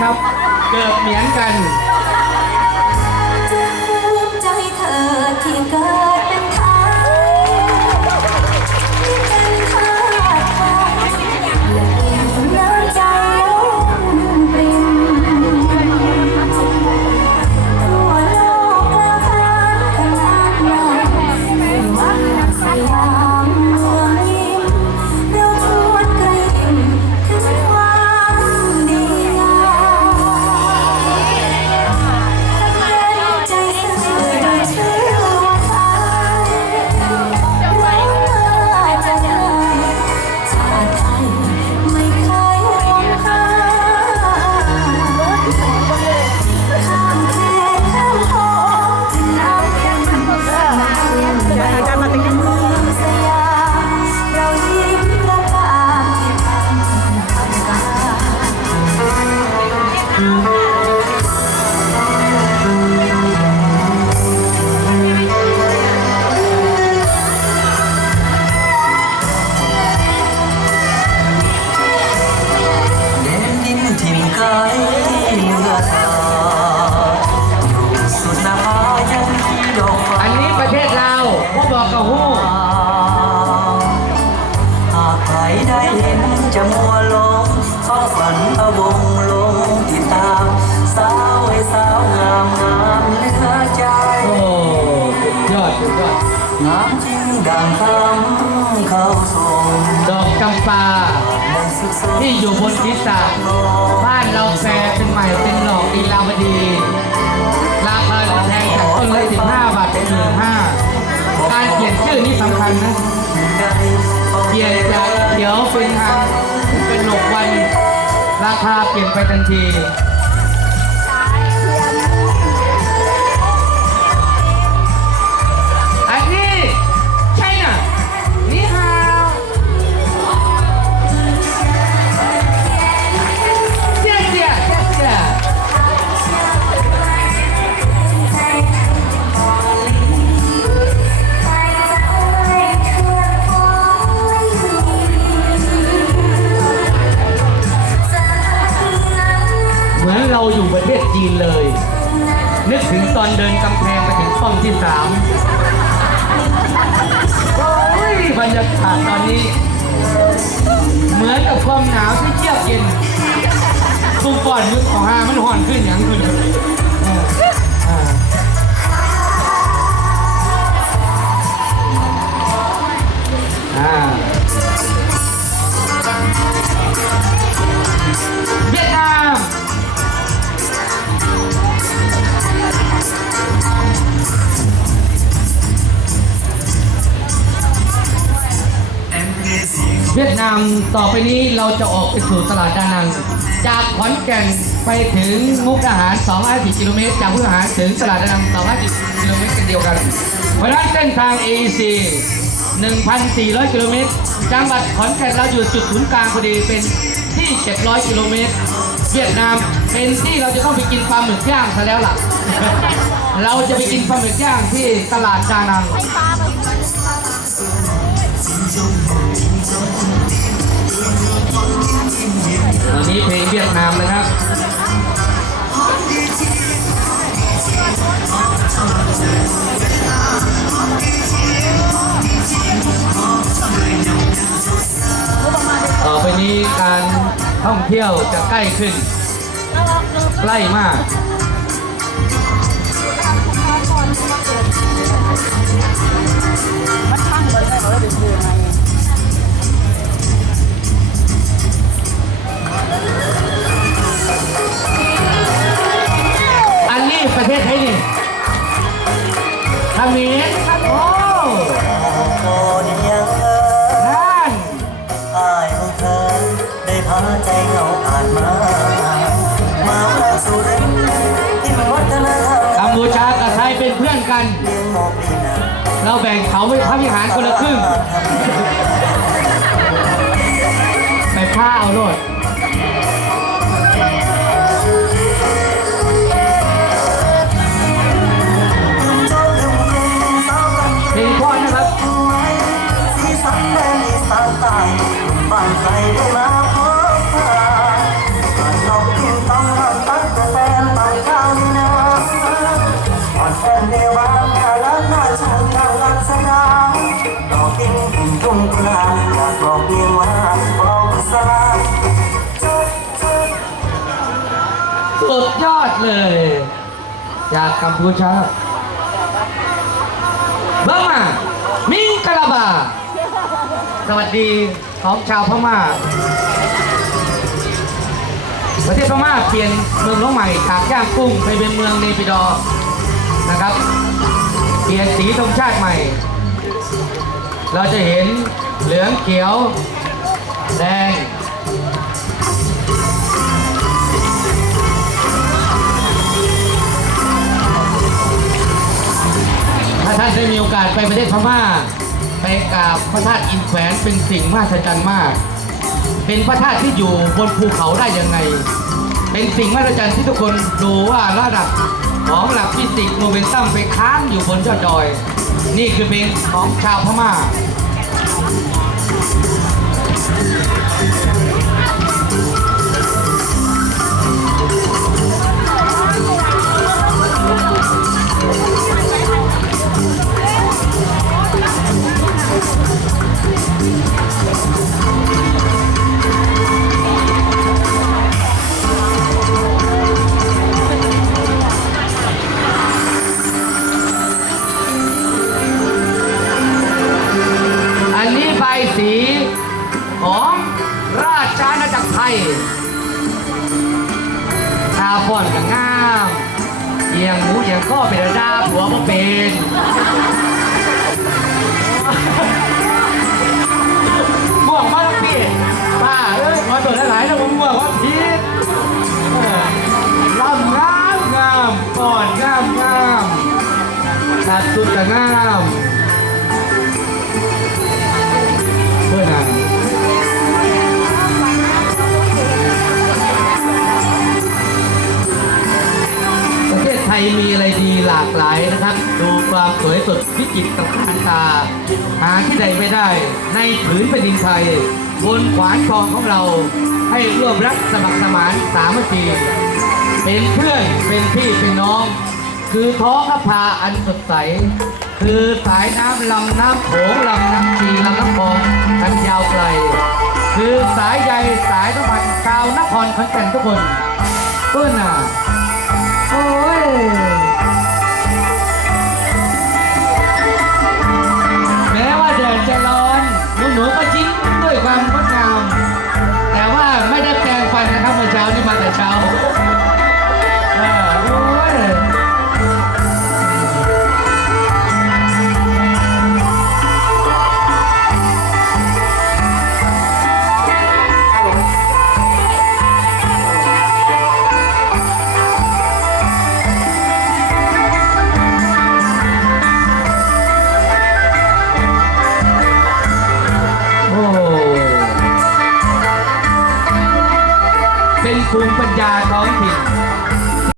เกือบร้อยครับ เกิดเหมือนกัน จะมัวลงเข้าฝันพะวงลงติดตาม สาวไอ้สาวงามงามเหลือใจ โอ้สุดยอดสุดยอดงามจริงดังคำเขาทรงดอกจำปา ที่อยู่บนศีรษะบ้านเราแปลเป็นใหม่เป็นหลอกดีลาวดีราคาแพงจากต้นละ15 บาทเป็นหมื่นห้าการเขียนชื่อนี่สำคัญนะ ราคาเปลี่ยนไปทันที เราอยู่ประเทศจีนเลย นึกถึงตอนเดินกำแพงไปถึงป้อมที่สามโอ้ยบรรยากาศตอนนี้ เหมือนกับความหนาวที่เยือกเย็นตุ้มก่อนมือของห้ามันห่อนขึ้นอย่างขึ้น นามต่อไปนี้เราจะออกไปสู่ตลาดดานัง จากขอนแก่นไปถึงมุกดาหาร 250กิโลเมตร จากมุกดาหารถึงตลาดดานัง 250กิโลเมตรกันเดียวกันเพราะฉะนั้นเส้นทาง AEC 1,400 กิโลเมตร จังหวัดขอนแก่นเราอยู่จุดศูนย์กลางพอดีเป็นที่ 700 กิโลเมตร เวียดนามเป็นที่เราจะต้องไปกินปลาหมึกย่างซะแล้วล่ะ เราจะไปกินปลาหมึกย่างที่ตลาดดานัง วันนี้เพลงเวียดนามนะครับต่อไปนี้การท่องเที่ยวจะใกล้ขึ้น ใกล้มาก เราแบ่งเขาไปพระวิหารคนละครึ่งไปข้าเอาโลด งกลางอยากบอกเพียงว่าบอกสลาสุดยอดเลย จากกัมพูชาบอร์มามิงกะลาบา สวัสดีของชาวพม่า ประเทศพม่าเปลี่ยนเมืองน้องใหม่จากย่างกุ้งไปเป็นเมืองเนปิดอร์นะครับ เปลี่ยนสีธงชาติใหม่ เราจะเห็นเหลืองเขียว แดงถ้าท่านได้มีโอกาสไปประเทศพม่า ไปกราบพระธาตุอินแขวนเป็นสิ่งมหัศจรรย์มาก เป็นพระธาตุที่อยู่บนภูเขาได้ยังไง เป็นสิ่งมหัศจรรย์ที่ทุกคนดูว่าระดับของหลักฟิสิกส์โมเมนตัมไปค้างอยู่บนยอดดอย นี่คือเพลงของชาวพม่า เป็นม่วงมากพี่ป้าเอ้ยขอตัวหลายๆแล้วผมม่วงว่าพีดลำงามงามป้อนงามงามชัดสุดจะงาม จิตรตระตา หาที่ใดไม่ได้ ในผืนแผ่นดินไทย บนขวานทองของเรา ให้ร่วมรักสมัครสมานสามัคคีเป็นเพื่อนเป็นพี่เป็นน้อง คือท้องนภาอันสดใส คือสายน้ำลำน้ำโขงลำน้ำชีลำน้ำพองอันยาวไกล คือสายใยสายน้ำมันชาวนครขอนแก่นทุกคนเพื่อนน่ะโอ้ย